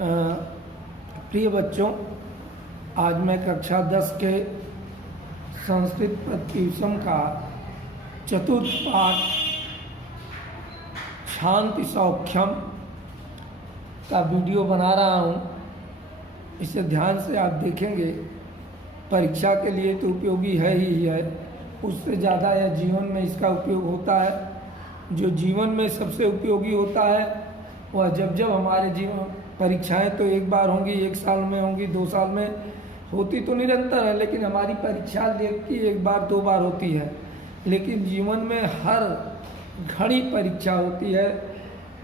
प्रिय बच्चों, आज मैं कक्षा 10 के संस्कृत प्रतिशम का चतुर्थ पाठ शांति सौख्यम का वीडियो बना रहा हूँ। इसे ध्यान से आप देखेंगे। परीक्षा के लिए तो उपयोगी है ही है, उससे ज़्यादा यह जीवन में इसका उपयोग होता है। जो जीवन में सबसे उपयोगी होता है वह जब हमारे जीवन परीक्षाएं तो एक बार होंगी, 1 साल में होंगी, 2 साल में होती तो निरंतर है, लेकिन हमारी परीक्षा देख की 1 बार 2 बार होती है। लेकिन जीवन में हर घड़ी परीक्षा होती है।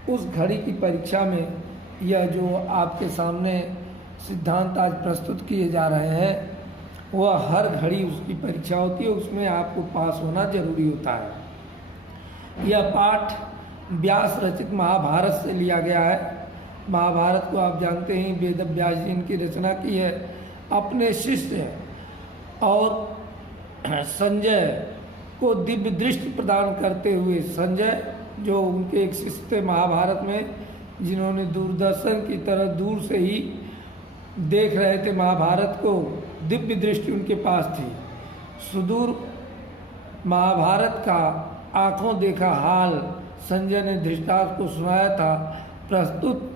उस घड़ी की परीक्षा में यह जो आपके सामने सिद्धांत आज प्रस्तुत किए जा रहे हैं वह हर घड़ी उसकी परीक्षा होती है, उसमें आपको पास होना जरूरी होता है। यह पाठ व्यास रचित महाभारत से लिया गया है। महाभारत को आप जानते हैं, वेद व्यास जी इनकी रचना की है। अपने शिष्य और संजय को दिव्य दृष्टि प्रदान करते हुए, संजय जो उनके एक शिष्य थे महाभारत में, जिन्होंने दूरदर्शन की तरह दूर से ही देख रहे थे महाभारत को, दिव्य दृष्टि उनके पास थी। सुदूर महाभारत का आंखों देखा हाल संजय ने धृतराष्ट्र को सुनाया था। प्रस्तुत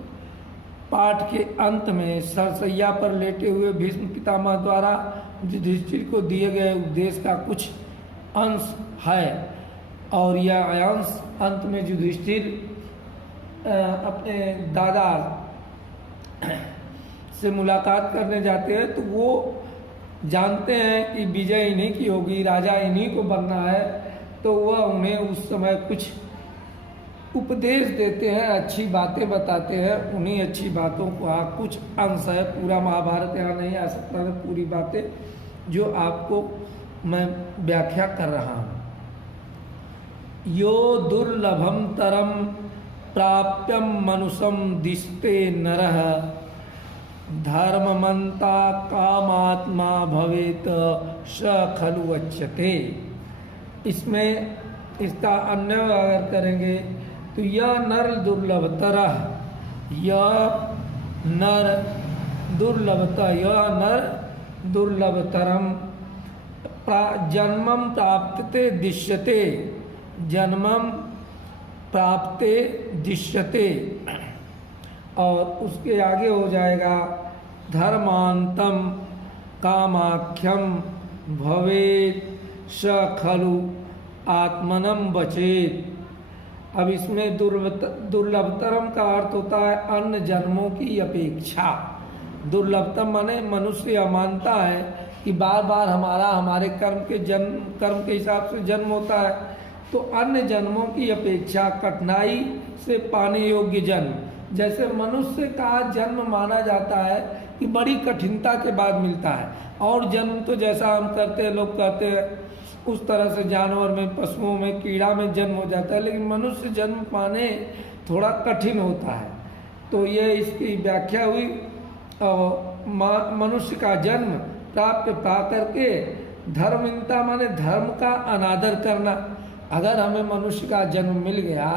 पाठ के अंत में सरसैया पर लेटे हुए भीष्म पितामह द्वारा युधिष्ठिर को दिए गए उपदेश का कुछ अंश है, और यह अंश अंत में युधिष्ठिर अपने दादा से मुलाकात करने जाते हैं तो वो जानते हैं कि विजय इन्हीं की होगी, राजा इन्हीं को बनना है, तो वह उन्हें उस समय कुछ उपदेश देते हैं, अच्छी बातें बताते हैं। उन्हीं अच्छी बातों का कुछ अंश है, पूरा महाभारत यहाँ नहीं आ सकता है, पूरी बातें जो आपको मैं व्याख्या कर रहा हूँ। यो दुर्लभम तरम प्राप्यम मनुषम दिशते नरः धर्ममंता कामात्मा भवेत स खलु अच्छते। इसमें इसका अन्य अगर करेंगे तो यह नर दुर्लभतरः, यह नर दुर्लभतः, यह नर दुर्लभतरम जन्मम प्राप्ते दिश्यते, जन्मम प्राप्ते दिश्यते। और उसके आगे हो जाएगा धर्मांतम कामाख्यम भवेत स खलु आत्मनम बचेत। अब इसमें दुर्लभतरम का अर्थ होता है अन्य जन्मों की अपेक्षा। दुर्लभतम माने मनुष्य यह मानता है कि बार बार हमारे कर्म के हिसाब से जन्म होता है, तो अन्य जन्मों की अपेक्षा कठिनाई से पाने योग्य जन्म, जैसे मनुष्य का जन्म माना जाता है कि बड़ी कठिनता के बाद मिलता है, और जन्म तो जैसा हम करते हैं, लोग कहते हैं उस तरह से जानवर में, पशुओं में, कीड़ा में जन्म हो जाता है, लेकिन मनुष्य जन्म पाने थोड़ा कठिन होता है। तो ये इसकी व्याख्या हुई। मनुष्य का जन्म प्राप्त पा करके धर्महीनता माने धर्म का अनादर करना। अगर हमें मनुष्य का जन्म मिल गया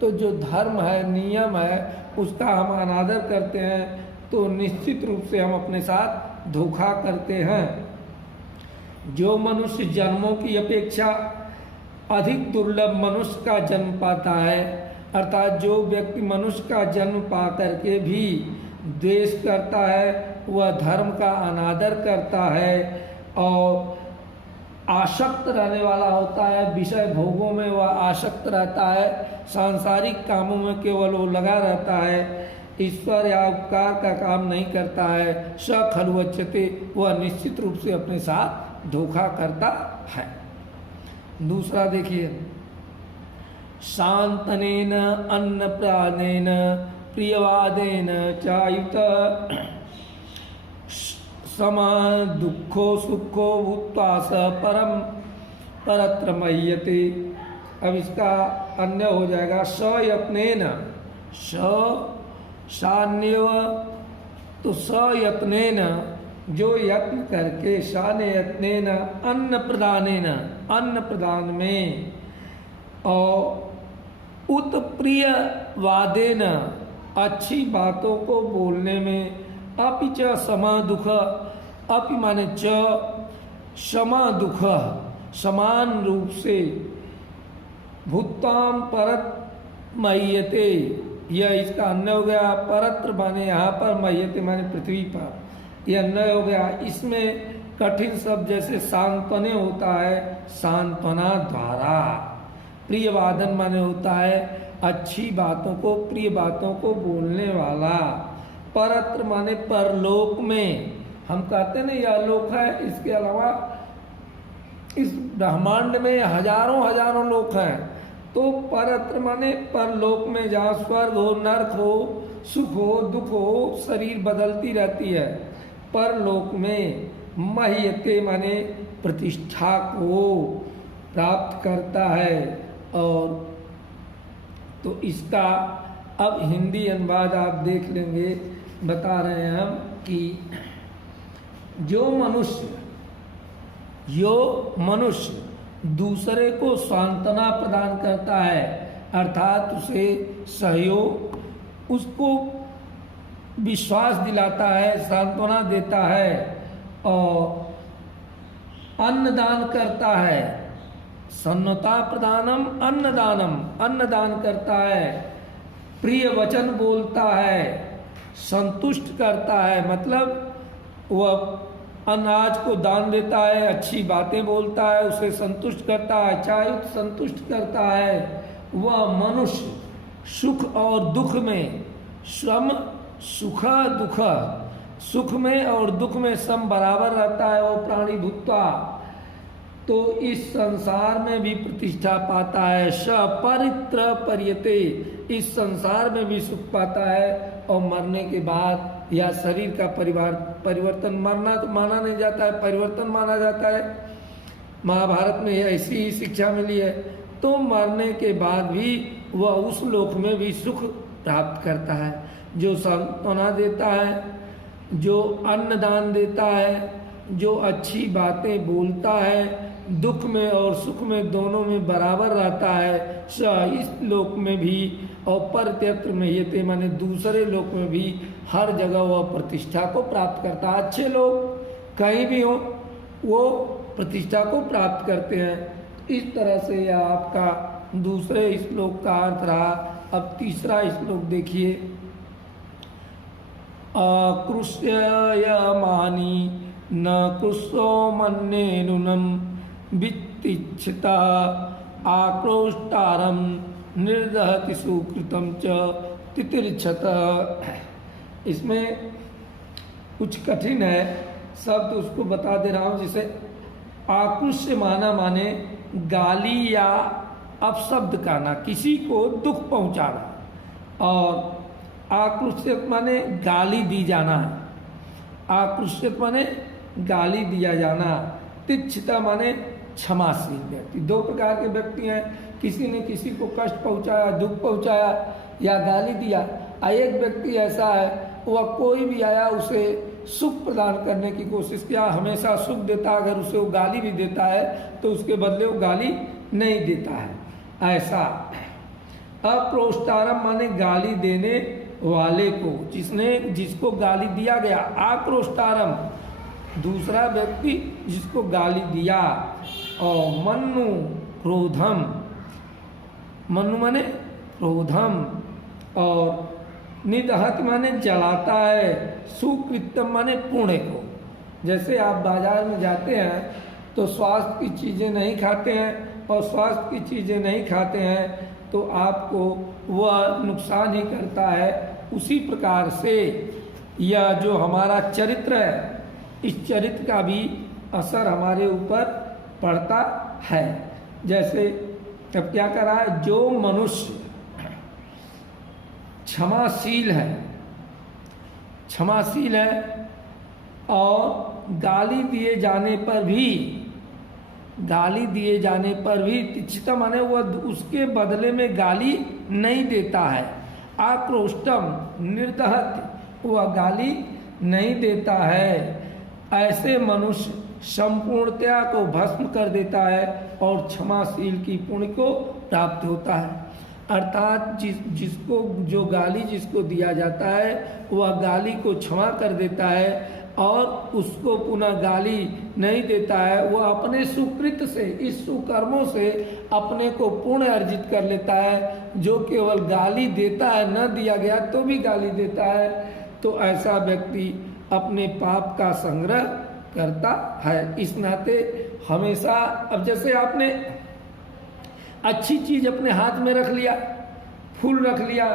तो जो धर्म है, नियम है, उसका हम अनादर करते हैं, तो निश्चित रूप से हम अपने साथ धोखा करते हैं। जो मनुष्य जन्मों की अपेक्षा अधिक दुर्लभ मनुष्य का जन्म पाता है, अर्थात जो व्यक्ति मनुष्य का जन्म पा करके भी द्वेष करता है, वह धर्म का अनादर करता है और आसक्त रहने वाला होता है, विषय भोगों में वह आसक्त रहता है, सांसारिक कामों में केवल वो लगा रहता है, ईश्वर या उपकार का काम नहीं करता है, स खलु अच्छते, वह निश्चित रूप से अपने साथ धोखा करता है। दूसरा देखिए, शांतनेन अन्न प्राणेन प्रियवादेन चायुत सम दुखो सुखो भूत्वा स परम परत्र मह्यते। अब इसका अन्य हो जाएगा सयत्नेन, शान्यव, तो सयत्नेन जो यत्न करके, शान यत्नेन अन्न प्रदानेन, अन्न प्रदान में, और उत्प्रिय वादेन, अच्छी बातों को बोलने में, अपि च समा दुख, अपि माने च समा दुख, समान रूप से, भूताम परत मह्यते, यह इसका अन्य हो गया। परत्र माने यहाँ पर, मह्यते माने पृथ्वी पर, यह अन्य हो गया। इसमें कठिन शब्द जैसे सांत्वने होता है, सांत्वना द्वारा। प्रियवादन माने होता है अच्छी बातों को, प्रिय बातों को बोलने वाला। परत्र माने परलोक में, हम कहते हैं ना यह लोक है, इसके अलावा इस ब्रह्मांड में हजारों हजारों लोक हैं। तो परत्र माने परलोक में, जहाँ स्वर्ग हो, नरक हो, सुख हो, दुख हो, शरीर बदलती रहती है। परलोक में मह्यते माने प्रतिष्ठा को प्राप्त करता है। और तो इसका अब हिंदी अनुवाद आप देख लेंगे। बता रहे हैं हम कि जो मनुष्य दूसरे को सांत्वना प्रदान करता है, अर्थात उसे सहयोग, उसको विश्वास दिलाता है, सांत्वना देता है, और अन्नदान करता है, सन्नता प्रदानम अन्नदानम, अन्नदान करता है, प्रिय वचन बोलता है, संतुष्ट करता है, मतलब वह अनाज को दान देता है, अच्छी बातें बोलता है, उसे संतुष्ट करता है, चायुक्त संतुष्ट करता है। वह मनुष्य सुख और दुख में, श्रम सुख दुख, सुख में और दुख में सम बराबर रहता है वो प्राणी भूता। तो इस संसार में भी प्रतिष्ठा पाता है। सपरित्र पर्यते, इस संसार में भी सुख पाता है, और मरने के बाद या शरीर का परिवर्तन, मरना तो माना नहीं जाता है, परिवर्तन माना जाता है। महाभारत में ऐसी ही शिक्षा मिली है। तो मरने के बाद भी वह उस लोक में भी सुख प्राप्त करता है, जो सांत्वना देता है, जो अन्नदान देता है, जो अच्छी बातें बोलता है, दुख में और सुख में दोनों में बराबर रहता है। इस लोक में भी और परत्यत्र में, ये माने दूसरे लोक में भी हर जगह वह प्रतिष्ठा को प्राप्त करता है। अच्छे लोग कहीं भी हो वो प्रतिष्ठा को प्राप्त करते हैं। इस तरह से यह आपका दूसरे श्लोक का अर्थ रहा। अब तीसरा श्लोक देखिए। अकृष्यमानी न कृष्यो मन्ये नूनम वित्तिच्छिता आक्रोष्टारम निर्दहति सुकृतम च तितिर्छत। इसमें कुछ कठिन है शब्द, उसको बता दे रहा हूँ। जैसे आक्रोश माने गाली या अपशब्द करना, किसी को दुख पहुँचाना, और आक्रोशित माने गाली दी जाना है। आक्रोशित माने गाली दिया जाना। तिच्छिता माने क्षमाशील व्यक्ति। दो प्रकार के व्यक्ति हैं, किसी ने किसी को कष्ट पहुंचाया, दुख पहुंचाया या गाली दिया। एक व्यक्ति ऐसा है, वह कोई भी आया उसे सुख प्रदान करने की कोशिश किया, हमेशा सुख देता। अगर उसे वो गाली भी देता है तो उसके बदले वो गाली नहीं देता है, ऐसा। अप्रोष्टारम माने गाली देने वाले को, जिसको गाली दिया गया। आक्रोष्टारम दूसरा व्यक्ति जिसको गाली दिया। और मनु क्रोधम, मनु माने क्रोधम, और निदहत माने जलाता है। सुकृत्यम माने पुण्य को। जैसे आप बाजार में जाते हैं तो स्वास्थ्य की चीज़ें नहीं खाते हैं, और स्वास्थ्य की चीज़ें नहीं खाते हैं तो आपको वह नुकसान ही करता है। उसी प्रकार से यह जो हमारा चरित्र है, इस चरित्र का भी असर हमारे ऊपर पड़ता है। जैसे अब क्या कर रहा है, जो मनुष्य क्षमाशील है और गाली दिए जाने पर भी तिच्छिता माने वह उसके बदले में गाली नहीं देता है। आक्रोष्टम निर्दहत, वह गाली नहीं देता है। ऐसे मनुष्य संपूर्णतया को भस्म कर देता है और क्षमाशील की पुण्य को प्राप्त होता है। अर्थात जिसको जो गाली जिसको दिया जाता है वह गाली को क्षमा कर देता है और उसको पुनः गाली नहीं देता है। वह अपने सुकृत से, इस सुकर्मों से अपने को पुण्य अर्जित कर लेता है। जो केवल गाली देता है, न दिया गया तो भी गाली देता है, तो ऐसा व्यक्ति अपने पाप का संग्रह करता है। इस नाते हमेशा, अब जैसे आपने अच्छी चीज अपने हाथ में रख लिया, फूल रख लिया,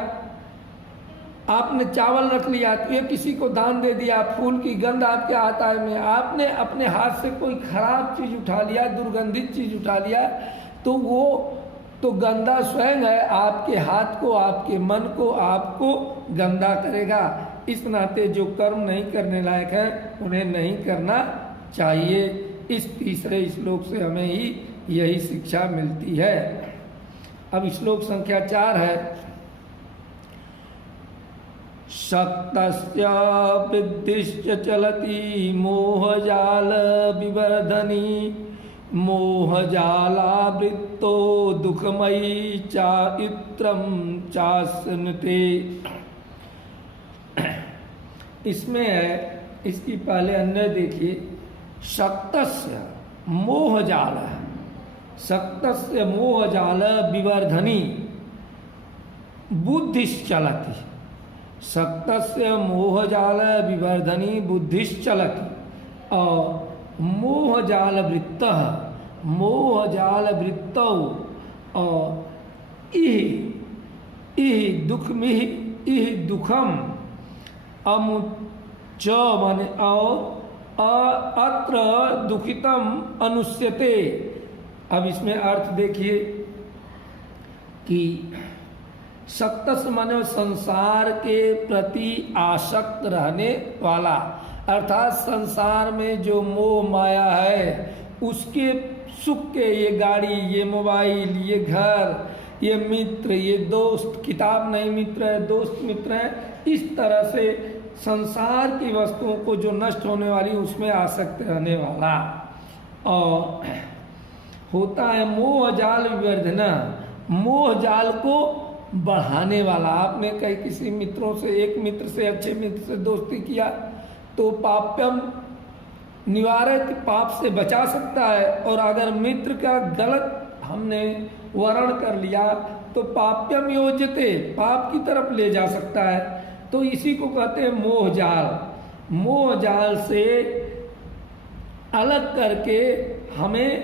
आपने चावल रख लिया, तो ये किसी को दान दे दिया, फूल की गंध आपके हाथ आए में, आपने अपने हाथ से कोई खराब चीज उठा लिया, दुर्गंधित चीज उठा लिया, तो वो तो गंदा स्वयं है, आपके हाथ को, आपके मन को, आपको गंदा करेगा। इस नाते जो कर्म नहीं करने लायक है उन्हें नहीं करना चाहिए। इस तीसरे श्लोक से हमें ही यही शिक्षा मिलती है। अब श्लोक संख्या 4 है। शक्तस्य बुद्धिश्च चलति मोहजाल विवर्धनी मोहजालावृत्तो दुःखमयी चारित्रं चास्नुते। इसमें है, इसकी पहले अन्य देखिए, शक्तस्य मोहजाल, शक्तस्य मोहजाल विवर्धनी बुद्धिश्चलति, शक्तस्य मोहजाल विवर्धनी बुद्धिश्चलति और मोहजाल वृत्त, मोहजाल वृत्तौ और इह दुःखमिह इह दुःखम अमुच माने और अत्र दुखितम अनुष्यते। अब इसमें अर्थ देखिए कि शक्तस माने संसार के प्रति आसक्त रहने वाला, अर्थात संसार में जो मोह माया है उसके सुख के, ये गाड़ी, ये मोबाइल, ये घर, ये मित्र, ये दोस्त, किताब नहीं मित्र है, दोस्त मित्र है, इस तरह से संसार की वस्तुओं को जो नष्ट होने वाली उसमें आसक्त रहने वाला। और होता है मोह जाल विवर्धना, मोह जाल को बढ़ाने वाला। आपने कई किसी मित्रों से, एक मित्र से, अच्छे मित्र से दोस्ती किया तो पाप्यम निवारक, पाप से बचा सकता है, और अगर मित्र का गलत हमने वर्ण कर लिया तो पाप्यम योज्यते, पाप की तरफ ले जा सकता है। तो इसी को कहते हैं मोह जाल। मोह जाल से अलग करके हमें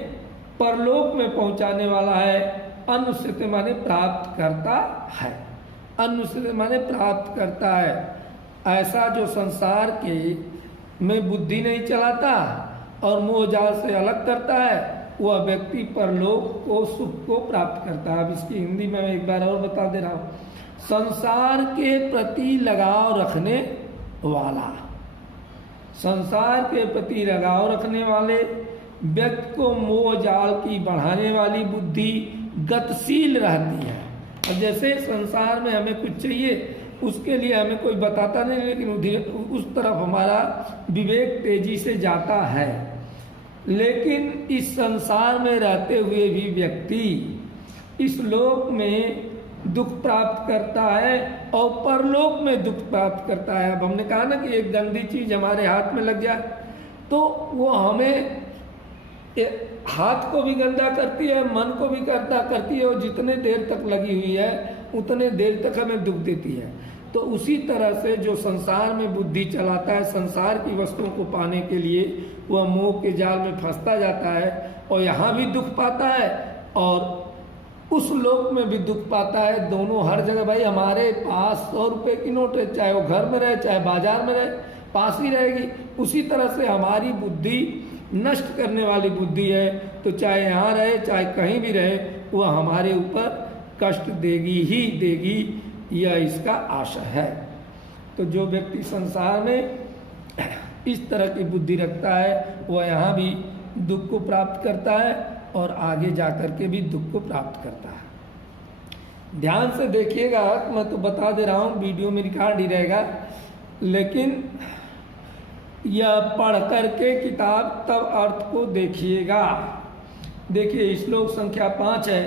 परलोक में पहुंचाने वाला है। अनुष्यते माने प्राप्त करता है, अनुष्यते माने प्राप्त करता है। ऐसा जो संसार के में बुद्धि नहीं चलाता और मोह जाल से अलग करता है, वह व्यक्ति परलोक को, सुख को प्राप्त करता है। अब इसकी हिंदी में एक बार और बता दे रहा हूँ। संसार के प्रति लगाव रखने वाला, संसार के प्रति लगाव रखने वाले व्यक्ति को मोह जाल की बढ़ाने वाली बुद्धि गतिशील रहती है। अब जैसे संसार में हमें कुछ चाहिए, उसके लिए हमें कोई बताता नहीं, लेकिन उस तरफ हमारा विवेक तेजी से जाता है। लेकिन इस संसार में रहते हुए भी व्यक्ति इस लोक में दुख प्राप्त करता है और परलोक में दुख प्राप्त करता है। अब हमने कहा ना कि एक गंदी चीज हमारे हाथ में लग जाए तो वो हमें हाथ को भी गंदा करती है, मन को भी गंदा करती है, और जितने देर तक लगी हुई है उतने देर तक हमें दुख देती है। तो उसी तरह से जो संसार में बुद्धि चलाता है, संसार की वस्तुओं को पाने के लिए वह मोह के जाल में फंसता जाता है और यहाँ भी दुख पाता है और उस लोक में भी दुख पाता है। दोनों हर जगह, भाई हमारे पास 100 रुपये की नोट है, चाहे वो घर में रहे चाहे बाजार में रहे, पास ही रहेगी। उसी तरह से हमारी बुद्धि नष्ट करने वाली बुद्धि है, तो चाहे यहाँ रहे चाहे कहीं भी रहे, वह हमारे ऊपर कष्ट देगी ही देगी, यह इसका आशा है। तो जो व्यक्ति संसार में इस तरह की बुद्धि रखता है वह यहाँ भी दुख को प्राप्त करता है और आगे जाकर के भी दुख को प्राप्त करता है। ध्यान से देखिएगा, मैं तो बता दे रहा हूँ, वीडियो में रिकॉर्ड ही रहेगा, लेकिन यह पढ़ करके किताब तब अर्थ को देखिएगा। देखिए श्लोक संख्या 5 है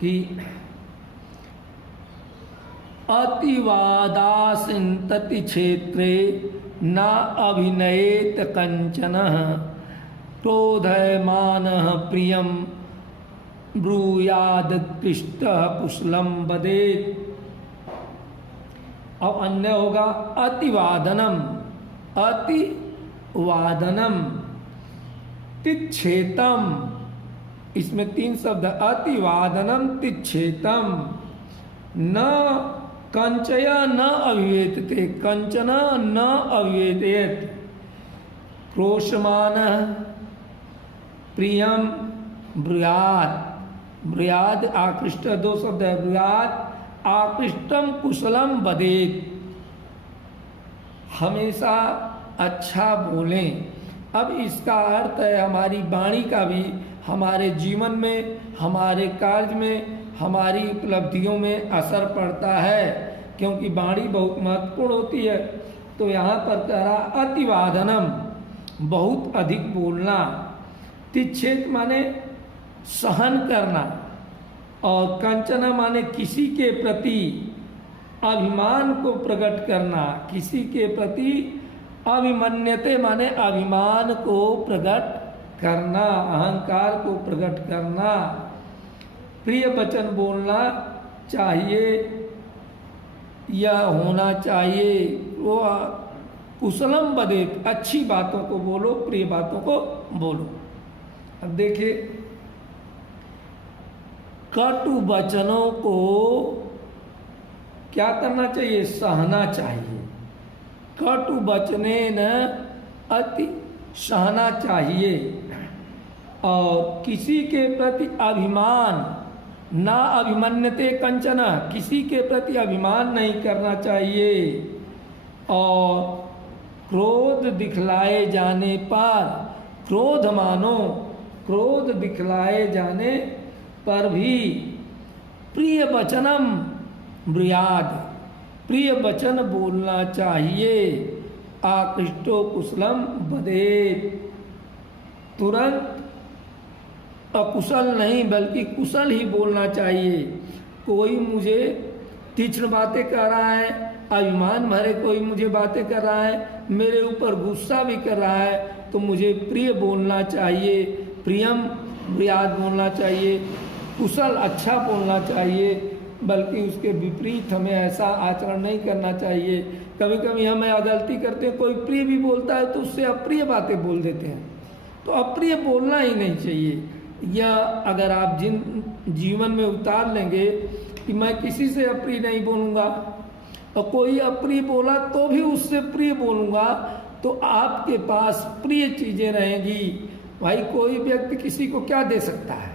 कि अतिवादासिन्तति क्षेत्रे न अभिनयेत कंचनः क्रोधयमानः प्रियं ब्रूयादुत्कृष्टः कुशलं वदेत्। अब अन्य होगा अतिवादनम, अतिवादनम तिच्छेतम, इसमें 3 शब्द, अतिवादनम तिच्छेतम, न कंचय न अभिवेदते, कंचन न अभिवेदयेत, क्रोशमानः प्रियम ब्रूयात्, ब्रूयाद आकृष्ट, 2 शब्द है, ब्रूयात् आकृष्टम कुशलम वदेत्, हमेशा अच्छा बोलें। अब इसका अर्थ है हमारी वाणी का भी हमारे जीवन में, हमारे कार्य में, हमारी उपलब्धियों में असर पड़ता है, क्योंकि वाणी बहुत महत्वपूर्ण होती है। तो यहाँ पर कह रहा अतिवादनम, बहुत अधिक बोलना, तिच्छेद माने सहन करना, और कंचन माने किसी के प्रति अभिमान को प्रकट करना, किसी के प्रति अभिमन्यते माने अभिमान को प्रकट करना, अहंकार को प्रकट करना, प्रिय वचन बोलना चाहिए या होना चाहिए, वो कुशलम वदेत्, अच्छी बातों को बोलो, प्रिय बातों को बोलो। अब देखिए कटु वचनों को क्या करना चाहिए, सहना चाहिए। कटु वचने न अति सहना चाहिए, और किसी के प्रति अभिमान, ना अभिमन्यते कंचन, किसी के प्रति अभिमान नहीं करना चाहिए, और क्रोध दिखलाए जाने पर, क्रोध मानो, क्रोध दिखलाए जाने पर भी प्रिय वचनम ब्रूयाद, प्रिय वचन बोलना चाहिए, आकृष्टो कुशलम वदेत्, तुरंत अकुशल नहीं बल्कि कुशल ही बोलना चाहिए। कोई मुझे तीक्ष्ण बातें कर रहा है, अभिमान भरे कोई मुझे बातें कर रहा है, मेरे ऊपर गुस्सा भी कर रहा है, तो मुझे प्रिय बोलना चाहिए, प्रियम ब्रूयाद बोलना चाहिए, कुशल अच्छा बोलना चाहिए, बल्कि उसके विपरीत हमें ऐसा आचरण नहीं करना चाहिए। कभी कभी हम गलती करते हैं, कोई प्रिय भी बोलता है तो उससे अप्रिय बातें बोल देते हैं, तो अप्रिय बोलना ही नहीं चाहिए। या अगर आप जीवन में उतार लेंगे कि मैं किसी से अप्रिय नहीं बोलूँगा, और कोई अप्रिय बोला तो भी उससे प्रिय बोलूँगा, तो आपके पास प्रिय चीज़ें रहेंगी। भाई कोई व्यक्ति किसी को क्या दे सकता है,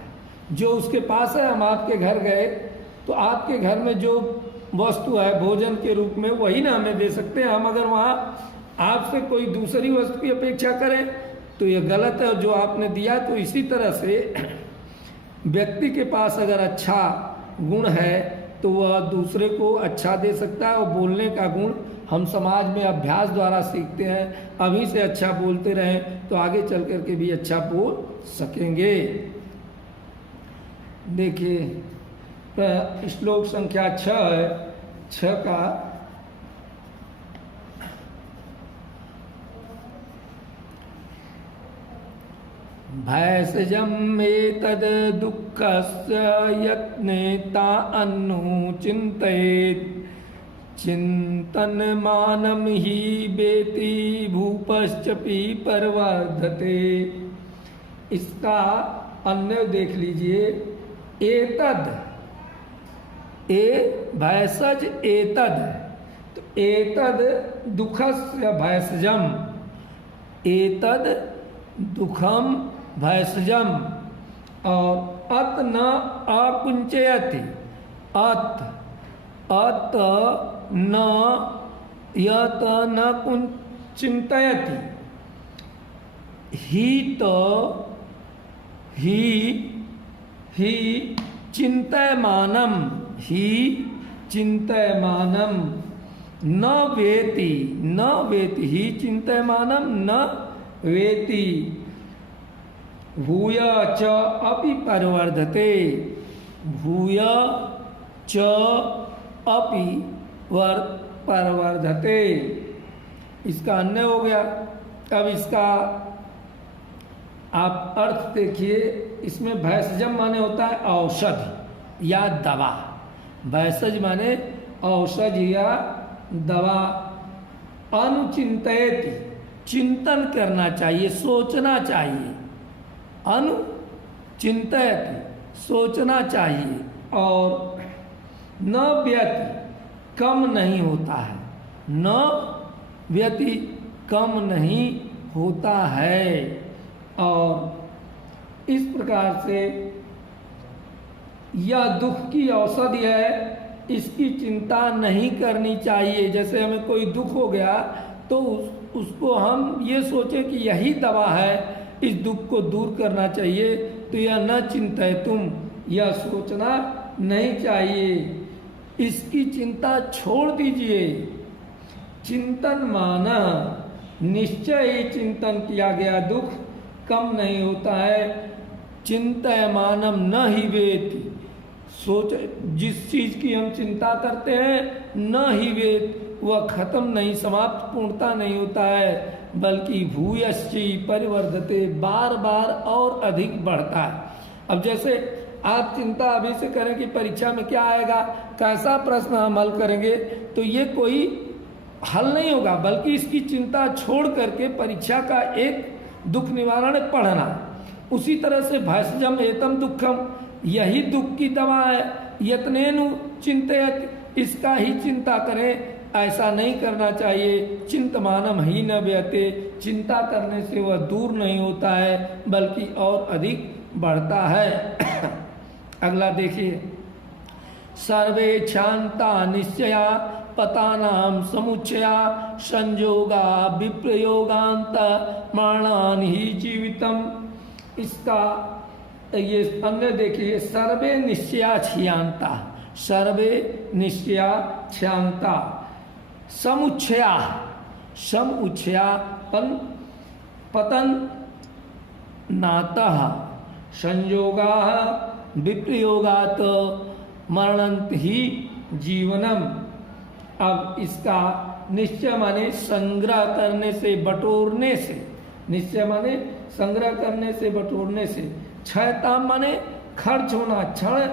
जो उसके पास है। हम आपके घर गए तो आपके घर में जो वस्तु है भोजन के रूप में, वही ना हमें दे सकते हैं। हम अगर वहाँ आपसे कोई दूसरी वस्तु की अपेक्षा करें तो ये गलत है, जो आपने दिया। तो इसी तरह से व्यक्ति के पास अगर अच्छा गुण है तो वह दूसरे को अच्छा दे सकता है, और बोलने का गुण हम समाज में अभ्यास द्वारा सीखते हैं। अभी से अच्छा बोलते रहें तो आगे चल कर के भी अच्छा बोल सकेंगे। देखिए श्लोक संख्या 6 है, 6 का भैषजम् एतद् दुःखस्य यत्नेता अन्नु चिन्तयेत्, चिन्तनमानं हि वेति भूपश्च पिपर्वर्धते। इसका अन्य देख लीजिए, एतद, भैषज एतद, तो एतद दुःखस्य भैषजम, एतद दुखम भैषजम, और अत न अकुंचयति, अत न यत न चिंतयति, ही चिंतयमानम, ही चिंतयमानम, न वेति, न वेति, ही चिंतयमानम न वेति, भूय च अपि परिवर्धते, भूय च अपि परवर्धते। इसका अन्य हो गया। अब इसका आप अर्थ देखिए, इसमें भैषजम माने होता है औषधि या दवा। भैषज माने औषधि या दवा। अनुचिंतयति, चिंतन करना चाहिए, सोचना चाहिए। अनुचिंतयति, सोचना चाहिए। और न व्यति, कम नहीं होता है। न व्यति, कम नहीं होता है। और इस प्रकार से यह दुख की औषधि है, इसकी चिंता नहीं करनी चाहिए। जैसे हमें कोई दुख हो गया तो उसको हम ये सोचें कि यही दवा है, इस दुख को दूर करना चाहिए, तो यह न चिंता तुम, यह सोचना नहीं चाहिए। इसकी चिंता छोड़ दीजिए। चिंतन माना, निश्चय ही चिंतन किया गया दुख कम नहीं होता है। चिंतयमानम न ही वेति, सोच जिस चीज की हम चिंता करते हैं, न ही वेत, वह खत्म नहीं, समाप्त पूर्णता नहीं होता है, बल्कि भूयश्ची परिवर्धते, बार बार और अधिक बढ़ता है। अब जैसे आप चिंता अभी से करें कि परीक्षा में क्या आएगा, कैसा प्रश्न हम हल करेंगे, तो ये कोई हल नहीं होगा, बल्कि इसकी चिंता छोड़ करके परीक्षा का एक दुख निवारण पढ़ना। उसी तरह से भैषजम एतम दुखम, यही दुख की दवा है। यत्नेनु चिंतयत, इसका ही चिंता करें, ऐसा नहीं करना चाहिए। चिंतमानम ही न व्यते, चिंता करने से वह दूर नहीं होता है, बल्कि और अधिक बढ़ता है। अगला देखिए, सर्वे क्षांता निश्चया पतानाम समुच्चया संयोगा विप्रयोगांत मरणानि ही जीवितम। इसका ये अन्य देखिए, सर्वे निश्चया क्षियांता, सर्वे निश्चया क्षांता, समुच्छया, समुच्छया पतन नातः, संयोगा विप्रयोगात मरणंत ही जीवनम। अब इसका निश्चय माने संग्रह करने से, बटोरने से, निश्चय माने संग्रह करने से, बटोरने से। क्षयता माने खर्च होना, क्षण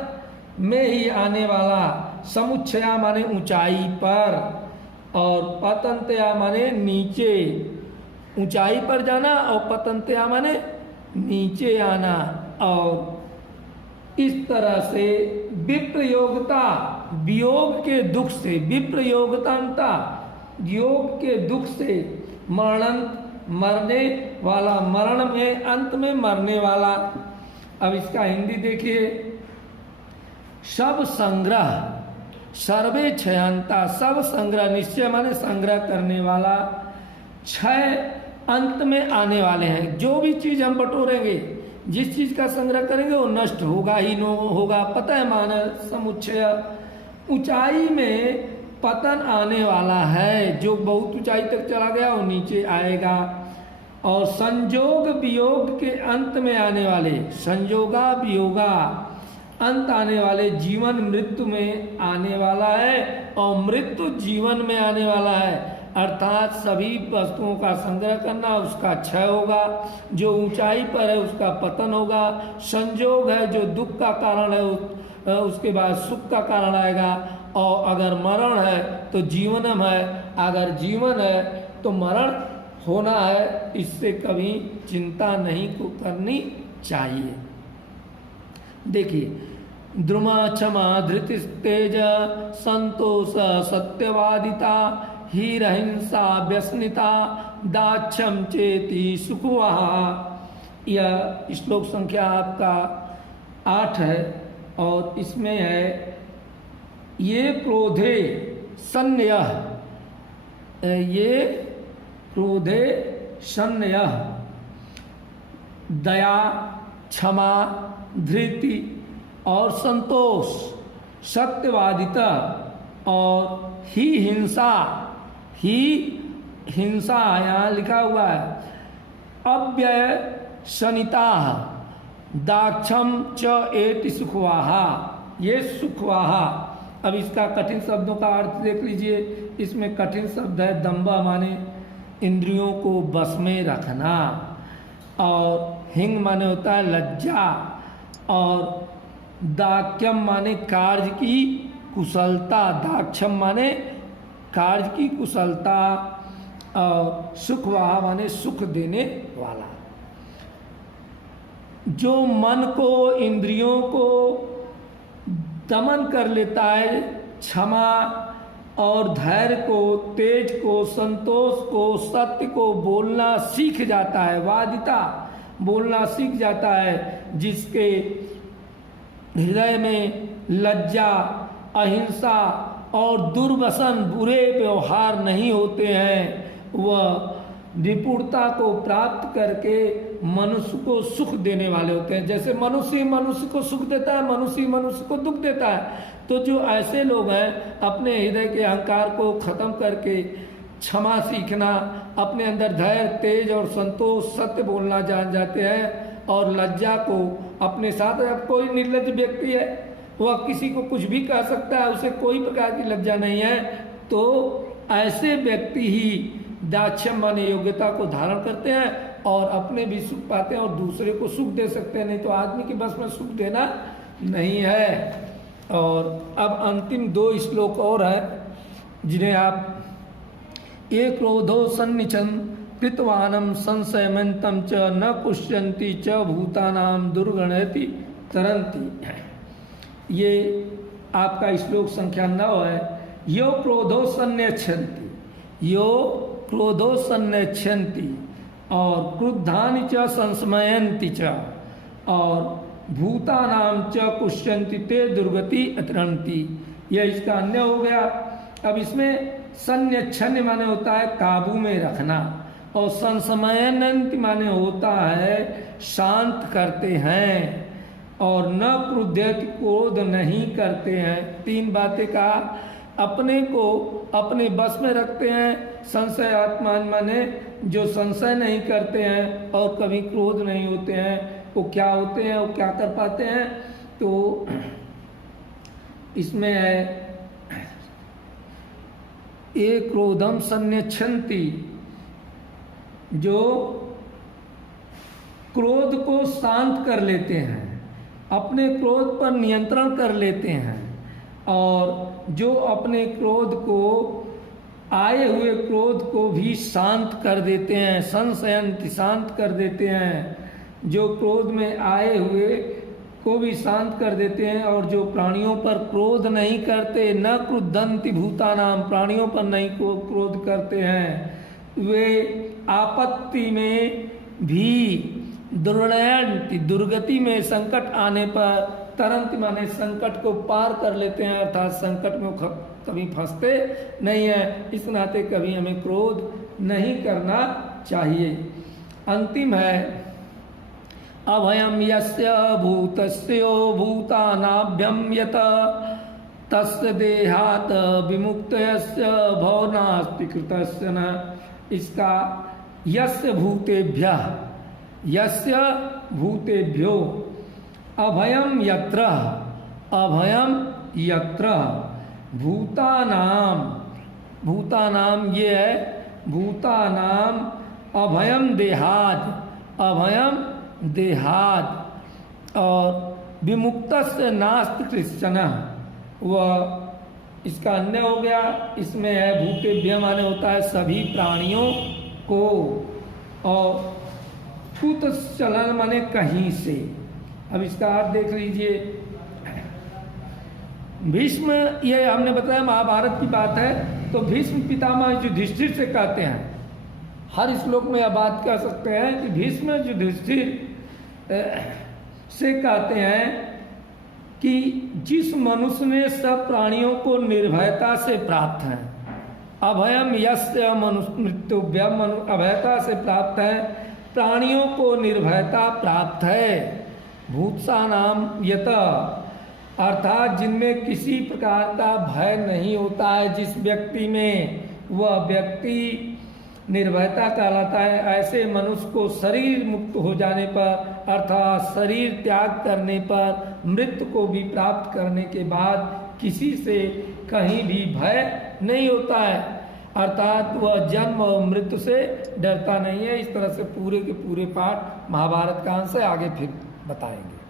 में ही आने वाला। समुच्छया माने ऊंचाई पर, और पतंतया माने नीचे, ऊंचाई पर जाना, और पतंतया माने नीचे आना। और इस तरह से विप्रयोगता, वियोग के दुख से, विप्रयोगतांता, योग के दुख से, मरणंत, मरने वाला, मरण में, अंत में मरने वाला। अब इसका हिंदी देखिए, सब संग्रह, सर्वे क्षयंता, सब संग्रह, निश्चय माने संग्रह करने वाला, क्षय अंत में आने वाले हैं। जो भी चीज हम बटोरेंगे, जिस चीज का संग्रह करेंगे, वो नष्ट होगा ही होगा। पता है माना समुच्चय, ऊंचाई में पतन आने वाला है, जो बहुत ऊंचाई तक चला गया वो नीचे आएगा। और संयोग वियोग के अंत में आने वाले, संयोगा वियोगा, अंत आने वाले, जीवन मृत्यु में आने वाला है, और मृत्यु जीवन में आने वाला है। अर्थात सभी वस्तुओं का संग्रह करना, उसका क्षय होगा, जो ऊंचाई पर है उसका पतन होगा। संयोग है जो दुख का कारण है, उसके बाद सुख का कारण आएगा। और अगर मरण है तो जीवनम है, अगर जीवन है तो मरण होना है। इससे कभी चिंता नहीं को करनी चाहिए। देखिए, द्रुमा क्षमा धृति तेज संतोष सत्यवादिता हीरहिंसा व्यसनिता दाक्षम चेति सुखवाहा। यह श्लोक संख्या आपका 8 है, और इसमें है ये क्रोधे सन्यः, ये क्रोधे सन्यः दया, क्षमा, धृति और संतोष, सत्यवादिता और ही हिंसा, ही हिंसा यहाँ लिखा हुआ है, अव्यय शनिता दाक्षम च एति सुखवाहा, ये सुखवाहा अब इसका कठिन शब्दों का अर्थ देख लीजिए। इसमें कठिन शब्द है दंभ, माने इंद्रियों को बस में रखना, और हिंग माने होता है लज्जा, और दाक्ष्यम माने कार्य की कुशलता, दाक्षम माने कार्य की कुशलता, और सुखवाह माने सुख देने वाला। जो मन को, इंद्रियों को दमन कर लेता है, क्षमा और धैर्य को, तेज को, संतोष को, सत्य को बोलना सीख जाता है, वादिता बोलना सीख जाता है, जिसके हृदय में लज्जा, अहिंसा और दुर्व्यसन, बुरे व्यवहार नहीं होते हैं, वह निपुणता को प्राप्त करके मनुष्य को सुख देने वाले होते हैं। जैसे मनुष्य मनुष्य को सुख देता है, मनुष्य मनुष्य को दुख देता है। तो जो ऐसे लोग हैं, अपने हृदय के अहंकार को खत्म करके क्षमा सीखना, अपने अंदर धैर्य, तेज और संतोष, सत्य बोलना जान जाते हैं, और लज्जा को अपने साथ। अब कोई निर्लज्ज व्यक्ति है, वह किसी को कुछ भी कह सकता है, उसे कोई प्रकार की लज्जा नहीं है, तो ऐसे व्यक्ति ही दाक्षम माने योग्यता को धारण करते हैं और अपने भी सुख पाते हैं और दूसरे को सुख दे सकते हैं। नहीं तो आदमी की बस में सुख देना नहीं है। और अब अंतिम 2 श्लोक और है जिन्हें आप, ये क्रोधो सन्निचन कृतवानम संशयमंतम च न पुष्यन्ति च भूतानाम दुर्गणयति तरंती। ये आपका श्लोक संख्या 9 है। यो क्रोधो सन्निच्छन्ति, यो क्रोधो सन्निच्छन्ति, और क्रुद्धानि च संस्मयन्ति च, और भूतानाम च कुष्यन्ति ते दुर्गति अतरन्ति। यह इसका अन्य हो गया। अब इसमें सन्निच्छन्य माने होता है काबू में रखना, और संस्मयन्ति माने होता है शांत करते हैं, और न क्रुध्यति, क्रोध नहीं करते हैं। 3 बातें कहा। अपने को अपने बस में रखते हैं, संशय आत्मा माने जो संशय नहीं करते हैं और कभी क्रोध नहीं होते हैं, वो क्या होते हैं, वो क्या कर पाते हैं। तो इसमें है ये क्रोधम सन्निच्छन्ति, जो क्रोध को शांत कर लेते हैं, अपने क्रोध पर नियंत्रण कर लेते हैं, और जो अपने क्रोध को, आए हुए क्रोध को भी शांत कर देते हैं, संशयंति शांत कर देते हैं। जो क्रोध में आए हुए को भी शांत कर देते हैं, और जो प्राणियों पर क्रोध नहीं करते, न क्रुद्धन्ति भूतानाम, प्राणियों पर नहीं क्रोध करते हैं, वे आपत्ति में भी दुर्णयन्ति, दुर्गति में संकट आने पर, तरंत माने संकट को पार कर लेते हैं, अर्थात संकट में कभी फंसते नहीं है। इस नाते कभी हमें क्रोध नहीं करना चाहिए। अंतिम है अभयम यस्य भूतस्यो भूतानाभ्यम यत तस्य देहात विमुक्तस्य भवनास्ति कृतस्य न। इसका यस्य भूतेभ्यः, यस्य भूतेभ्यो अभयम यत्र, अभयम यत्र भूतानाम, भूतानाम ये है भूतानाम, अभयम देहाद, अभयम देहाद, और विमुक्तस्य नास्ति कृष्ण, वह इसका अन्य हो गया। इसमें है भूतेभ्य माने होता है सभी प्राणियों को, और कुत चलन माने कहीं से। अब इसका अर्थ देख लीजिए। भीष्म, ये हमने बताया महाभारत की बात है, तो भीष्म पितामह युधिष्ठिर से कहते हैं, हर श्लोक में यह बात कह सकते हैं कि भीष्म युधिष्ठिर से कहते हैं कि जिस मनुष्य ने सब प्राणियों को निर्भयता से प्राप्त है, अभयम यस्य मृत्युभ्यम, अभयता से प्राप्त है, प्राणियों को निर्भयता प्राप्त है। भूत्सा नाम यत, अर्थात जिनमें किसी प्रकार का भय नहीं होता है, जिस व्यक्ति में, वह व्यक्ति निर्भयता कहलाता है। ऐसे मनुष्य को शरीर मुक्त हो जाने पर, अर्थात शरीर त्याग करने पर, मृत्यु को भी प्राप्त करने के बाद किसी से कहीं भी भय नहीं होता है, अर्थात वह जन्म और मृत्यु से डरता नहीं है। इस तरह से पूरे के पूरे पाठ महाभारत का अंश है, आगे फिर बताएंगे।